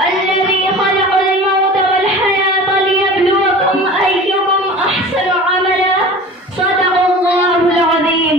الذي خلق الموت والحياة ليبلوكم أيكم أحسن عملا. صدق الله العظيم.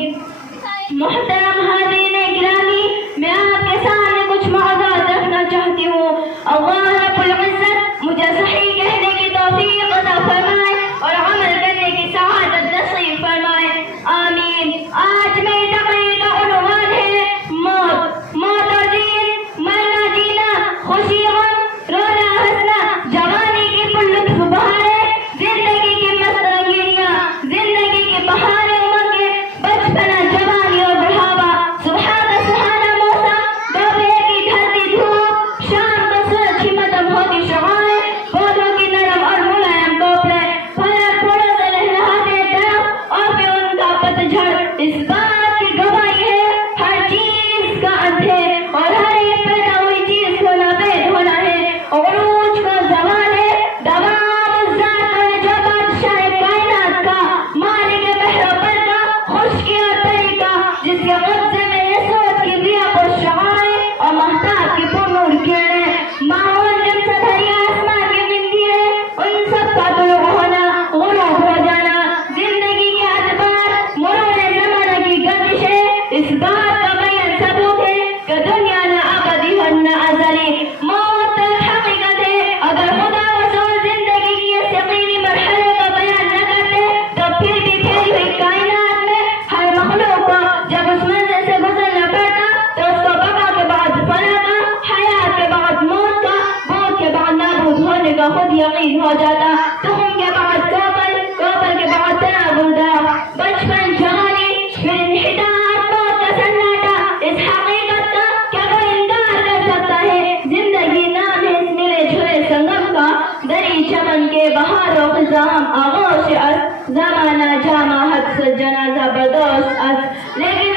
محترم حاضرین گرامی، میں آپ کے سامنے کچھ موضوعات رکھنا چاہتی ہوں. اللہ رب العزت مجھے صحیح کہنے کی توفیق عطا فرمائے اور عمل کرنے کی سعادت نصیب فرمائے. آمین. آج میری تقریر کا عنوان ہے موت. موت اور دین، مرنا جینا، خوشی غم، رونا ہنسنا، جوانی کی پر لطف بہاریں، زندگی کی مست رنگینیاں، زندگی کی بہاریں، امنگیں، بچپنا، جوانی اور بڑھاپا، صبح کا سہانا موسم، دوپہر کی ڈھلتی دھوپ، شام کو سورج کی مدم ہوتی شعاعیں، پودوں کی نرم اور ملائم کپڑے، پھل پھولوں سے لہراتے درخت اور پھر ان کا پتجھڑ اس بات کی گواہی ہے ہر چیز کا انت ہے اور ہر ایک پیدا ہوئی چیز کو نابود ہونا ہے. عروج کا زوال ہے، دوام اس ذات کا ہے جو بادشاہ کائنات کا، مالک بحر و بر کا، خشکی اور تری کا، جس کے قبضے میں ہے سورج کی ضیا پر شعاعیں اور مہتاب کی پرنور کرنیں. ماحول جن سے بھری آسمان کی بندی ہے، ان سب کا طلوع ہونا، غروب ہو جانا، زندگی کے ادوار، مرور زمانہ کی گردش ہے. اس بات کا بیان ثبوت ہے کہ دنیا نہ ابدی ہے نہ ازلی. موت حقیقت ہے. اگر خدا رسول زندگی کی اس یقینی مرحلے کا بیان نہ کرتے تو پھر بھی پھیلی ہوئی کائنات میں ہر مخلوق کو جب اس منزل سے گزرنا پڑتا تو اس کو بقا کے بعد فنا کا، حیات کے بعد موت کا، موت کے بعد نابود ہونے کا خود یقین ہو جاتا. تخم کے بعد کوپل، کوپل کے بعد تناول درخت، بچپن، جوانی، پھر انحطاط، موت کا سناٹا. اس حقیقت کا کیا کوئی انکار کر سکتا ہے؟ زندگی نام ہے اس ملے جھلے سنگم کا، دری چمن کے بہار و خزام، آغوش از زمانہ جامع حد سے جنازہ بردوش از. لیکن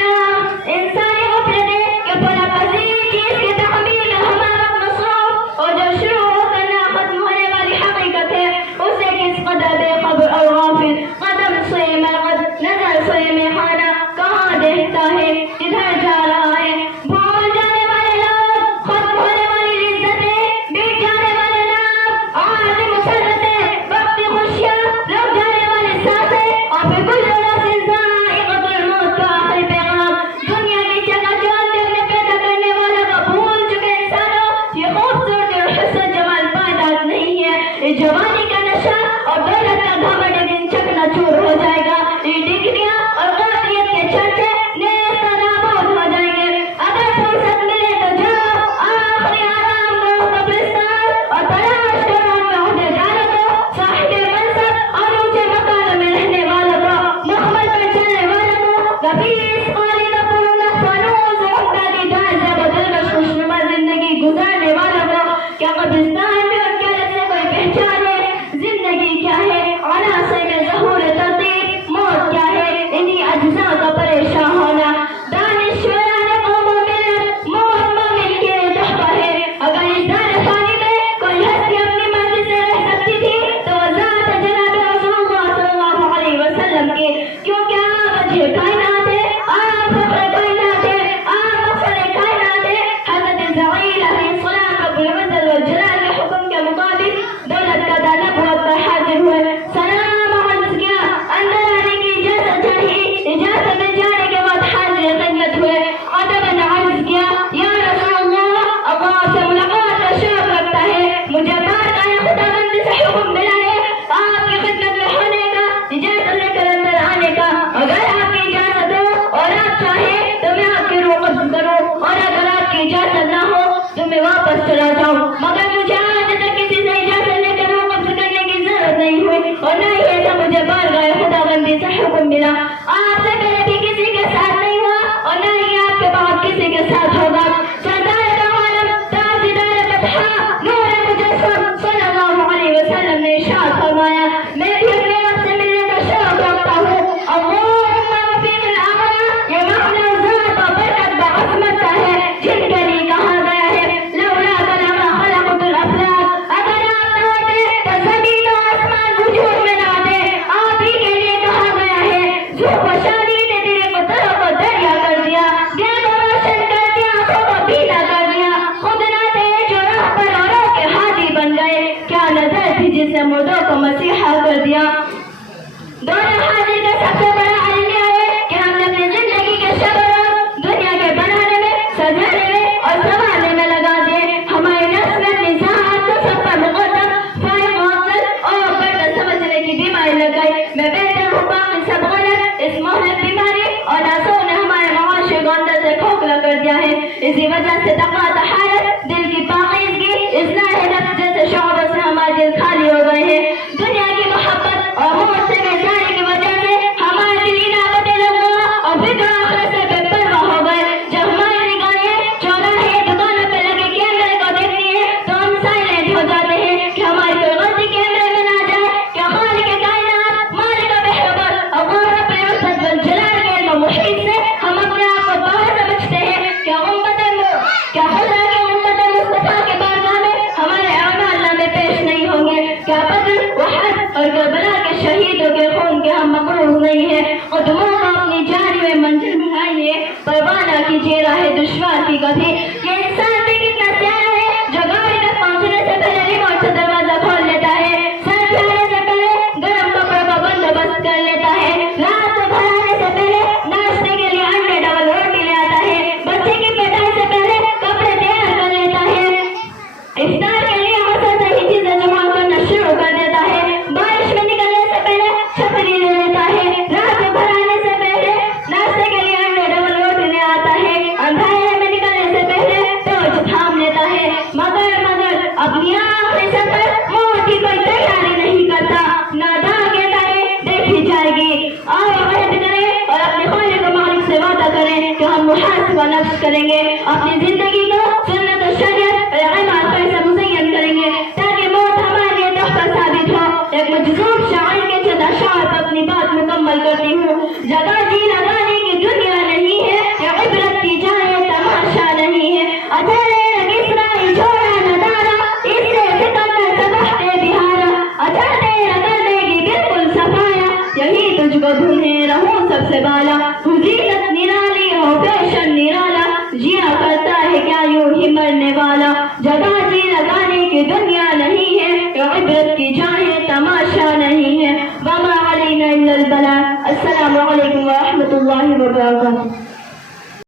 انسانی غفلت ہے کہ پلا پذیر چیز کی تحمیل میں ہمارا مصروف اور جو شروع ہو کر نہ ختم ہونے والی حقیقت ہے اسے کس قدر بے خبر اور غافل. قدم سوئے مرغد، نظر سوئے میخانہ، کہاں دیکھتا ہے کدھر جا رہا ہے. بھول جانے والے لوگ، ختم ہونے والی لذتیں، بیت جانے والے نام، عالم مسرتیں، وقت کی خوشیاں، رک جانے والی سانسیں اور پھر گزر نسل ذائقۃ الموت کا آخری پیغام. دنیا کی جگہ جان دیکھنے پیدا کرنے والا کا بھول چکے انسانوں، یہ خوبصورتی اور حسن جمال پائیدار نہیں ہے. یہ جوانی کا نشہ اور دولت کا گھمنڈ ایک دن چکنا چور ہو جائے گا. یہ ڈگریاں اور قابلیت کے چرچے نیست و نابود ہو جائیں گے. اگر فرصت ملے تو جاؤ آخری آرام گاہ قبرستان اور تلاش کرو ان عہدیداروں کو، صاحب منصب اور اونچے مقام میں رہنے والوں کو، مخمل پر چلنے والوں کو، کبیس خالد پرونہ فانوس و عمدہ دیدار زیب و دلکش خوشنما زندگی گزارنے والوں کو. کیا قبرستان میں ان کے لفظ سے کوئی پہچان ہے؟ زندگی کیا ہے؟ عناصر میں ظہور ترتیب. موت کیا ہے؟ انہی اجزاء کا پریشان ہونا. دانشوران قوم و ملت، موت مومن کے تحفہ ہے. اگر اس دار فانی میں کوئی ہستی اپنی مرضی سے رہ سکتی تھی تو وہ ذات جناب رسول اللہ صلی اللہ علیہ وسلم کی، کیونکہ آپ وجہ کائنات ہے، آپ فخر کائنات ہے، آپ مقصد کائنات ہے. حضرت زعیل علیہ السلام رب العزت والجلال کے حکم کے مطابق دولت کا دانب وقت پر حاضر ہوئے. سلام عرض کیا، اندر آنے کی اجازت چاہیے، اجازت میں جانے کے بعد حاضر خدمت ہوئے. ادباً عرض کیا، یا رسول اللہ، اللہ سے ملاقات کا شوق رکھتا ہے، مجھے بارگاہ خداوند سے حکم ملا ہے آپ کی خدمت میں ہونے کا، اجازت لے کر اندر آنے کا. اگر آپ کی اجازت ہو اور آپ چاہیں تو میں آپ کی روح قبض کروں، اور اگر آپ کی اجازت نہ ہو تو میں واپس چلا جاؤں. مگر مجھے آج تک کسی سے اجازت لے کر روح قبض کرنے کی ضرورت نہیں ہوئی اور نہ ہی ایسا مجھے بارگاہ خداوندی سے حکم ملا. آپ سے پہلے بھی کسی کے ساتھ نہیں ہوا اور نہ ہی آپ کے بعد کسی کے ساتھ ہوگا. سردار عالم، تاجدار فتح، نور مجسم صلی اللہ علیہ وسلم نے ارشاد فرمایا، میں بھی اپنے رب سے ملنے کا شوق رکھتا ہوں. اللہم وفیق الاعلی، یہ معنی ذات و برکت بعظمت کا ہے جن کے لیے کہا گیا ہے لولا کلام خلقت الافلاک محفوظ نہیں ہے. قدموں کو اپنی جاری میں منزل بڑھائیے, پرواہ نہ کیجیے راہ دشوار کی کبھی. یہ انسان بھی کتنا سیاح ہے جو گاڑی تک پہنچنے سے پہلے ریموٹ سے دروازہ کھول لیتا ہے, سر پھیرنے سے پہلے گرم کپڑوں کا بندوبست کر لیتا ہے, رات کو گھر آنے سے پہلے ناشتے کے لیے انڈے ڈبل روٹی لے آتا ہے, بچے کی پیدائش سے پہلے کپڑے تیار کر لیتا ہے, افطار کے لیے حسن سے ہی چیزیں جمع کرنا شروع کر دیتا ہے, بارش میں نکلنے سے پہلے چھتری لے لیتا ہے, رات کو گھر آنے سے پہلے ناشتے کے لیے انڈے ڈبل روٹی لے آتا ہے, اندھیرے میں نکلنے سے پہلے ٹارچ تھام لیتا ہے, مگر اپنی آخری سفر موت کی کوئی تیاری نہیں کرتا. نادان کے تارے دیکھی جائے گی. آؤ عہد کریں اور اپنے خالق و مالک سے وعدہ کریں کہ ہم محاسبہ نفس کریں گے, اپنی زندگی کو سنت و شریعت اور اعمال پر سے مزین کریں گے تاکہ موت ہمارے لیے تحفہ ثابت ہو. ایک مجذوب شاعر کے چند اشعار پر اپنی بات مکمل کرتی ہوں. جگہ جی لگانے کی دنیا نہیں ہے, یہ عبرت کی جائے تماشا نہیں ہے. اچھے کسرائی چھوڑا ندارا, اس سے فتن میں سبحتے بہارا, اچھا تیرا کر دے گی بالکل صفایا, یہی تجھ کو دھنے رہوں سب سے بالا. فضیلت نرالی ہو فیشن نرالا, جیا کرتا ہے کیا یوں ہی مرنے والا. جگہ جی لگانے کی دنیا نہیں ہے, یہ عبرت کی جائے تماشا نہیں ہے. وما علینا الا البلاغ. السلام علیکم ورحمۃ اللہ وبرکاتہ.